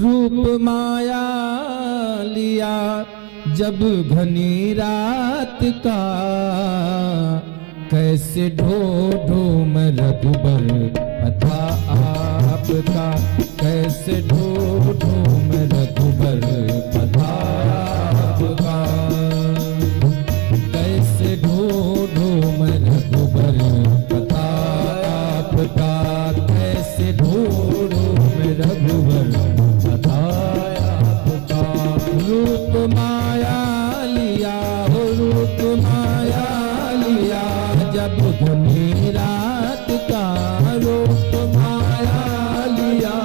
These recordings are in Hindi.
रूप माया लिया जब घनी रात का, कैसे ढूंढूं मैं रघुबर पता आपका, कैसे ढूंढूं मैं रघुबर पता आपका, कैसे ढूंढूं मैं रघुबर पता आपका, कैसे ढूंढूं मैं रघुबर पता आपका। रूप माया लिया हो, रूप माया लिया जब घनी रात का, रूप माया लिया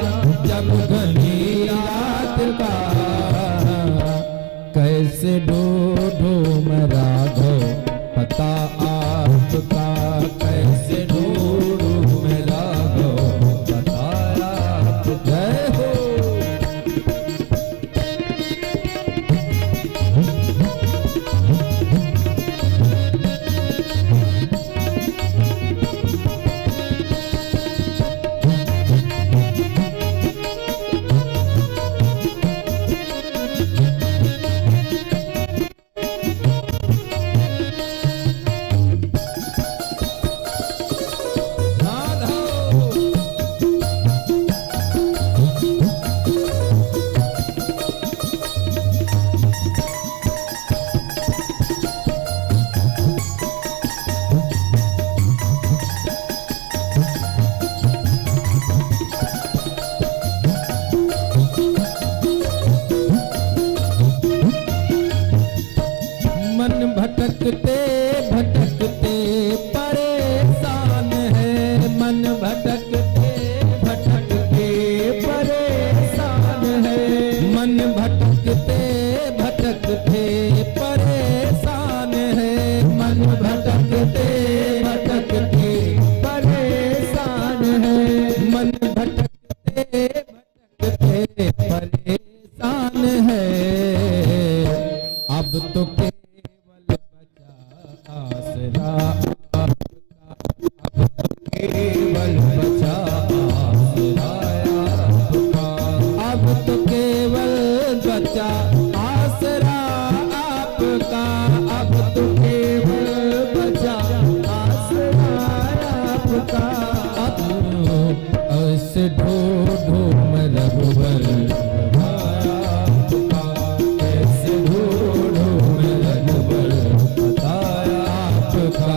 जब घनी रात का, कैसे ढूंढूं मैं राघव पता आपका, कैसे ढूंढूं मैं राघव पता आपका। जय हो। मन भटकते भटकते परेशान है, मन भटकते भटकते परेशान है, मन भटकते भटकते परेशान है, मन भटकते भटकते परेशान है, मन भटकते भटकते परेशान है। अब तो आसरा आपका, अब तो केवल बचा आसरा आपका, अब तो केवल बचा आसरा आपका, अब तो केवल बचा आसरा आपका। अब ऐसे ढूंढूं मैं रघुबर आपका, कैसे ढूंढूं मैं रघुबर पता आपका।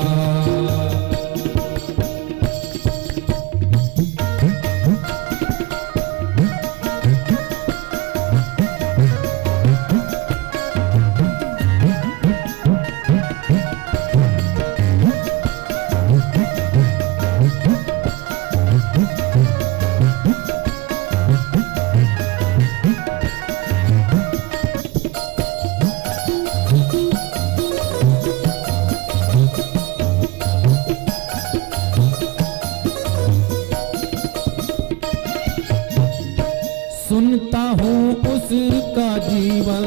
सुनता हूँ उसका जीवन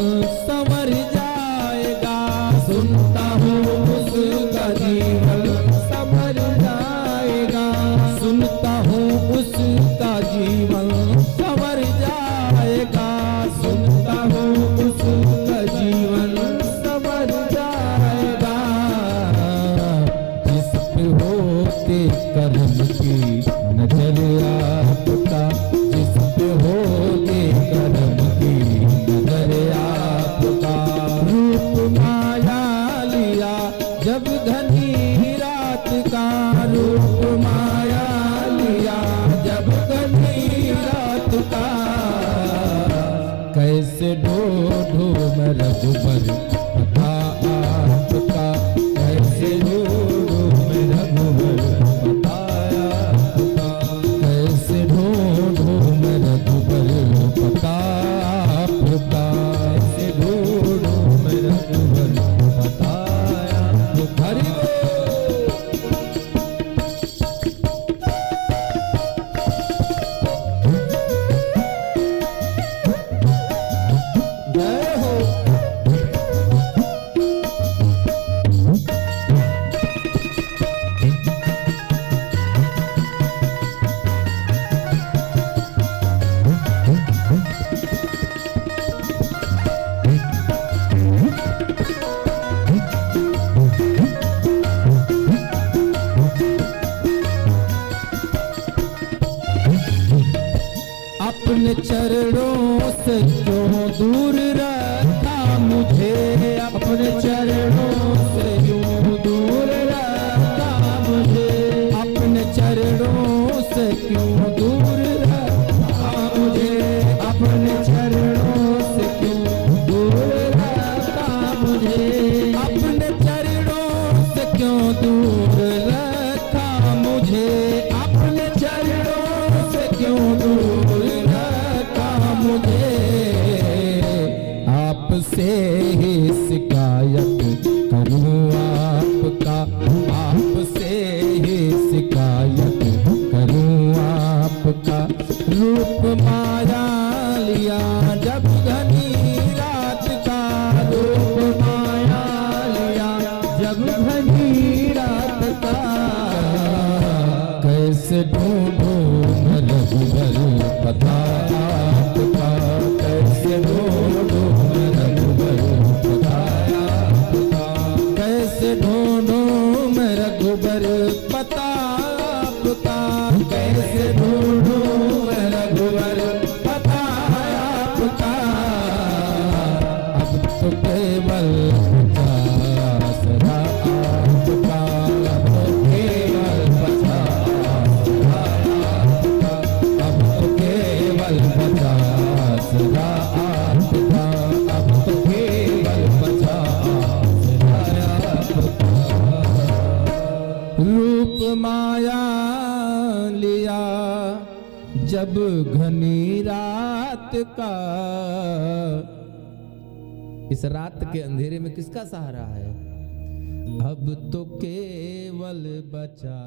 संवर जाएगा, सुनता हूँ उसका जीवन संवर जाएगा, सुनता हूँ उसका जीवन संवर जाएगा, सुनता हूँ उसका जीवन संवर जाएगा। जिस पे होते कर्म की नजर आपका, जिस पे होते कर्म की नजर आपका, अपने चरणों से क्यों दूर रखा मुझे, अपने चरणों से क्यों दूर रखा मुझे, अपने चरणों से क्यों दूर रखा मुझे, अपने चरणों से क्यों दूर रखा मुझे, अपने चरणों से क्यों दूर रखा मुझे, अपने चरणों से क्यों दूर रखा मुझे। आपसे ही शिकायत करूं आपका, आपसे ही शिकायत करूं आपका। रूप माया लिया जब घनी रात का, रूप माया लिया जब घनी रात का। कैसे ढूंढूं मैं रघुबर पता आपका, कैसे ढूंढूं मैं रघुबर पता आपका, कैसे ढूंढूं मैं रघुबर पता आपका, कैसे ढूंढूं मैं रघुबर पता आपका। अब तो केवल पचास आपका, अब तो केवल पचास आपका, अब तो केवल पचास आपका, अब तो केवल पचास आपका। रूप माया लिया जब घनी रात का। इस रात के अंधेरे में किसका सहारा है? अब तो केवल बचा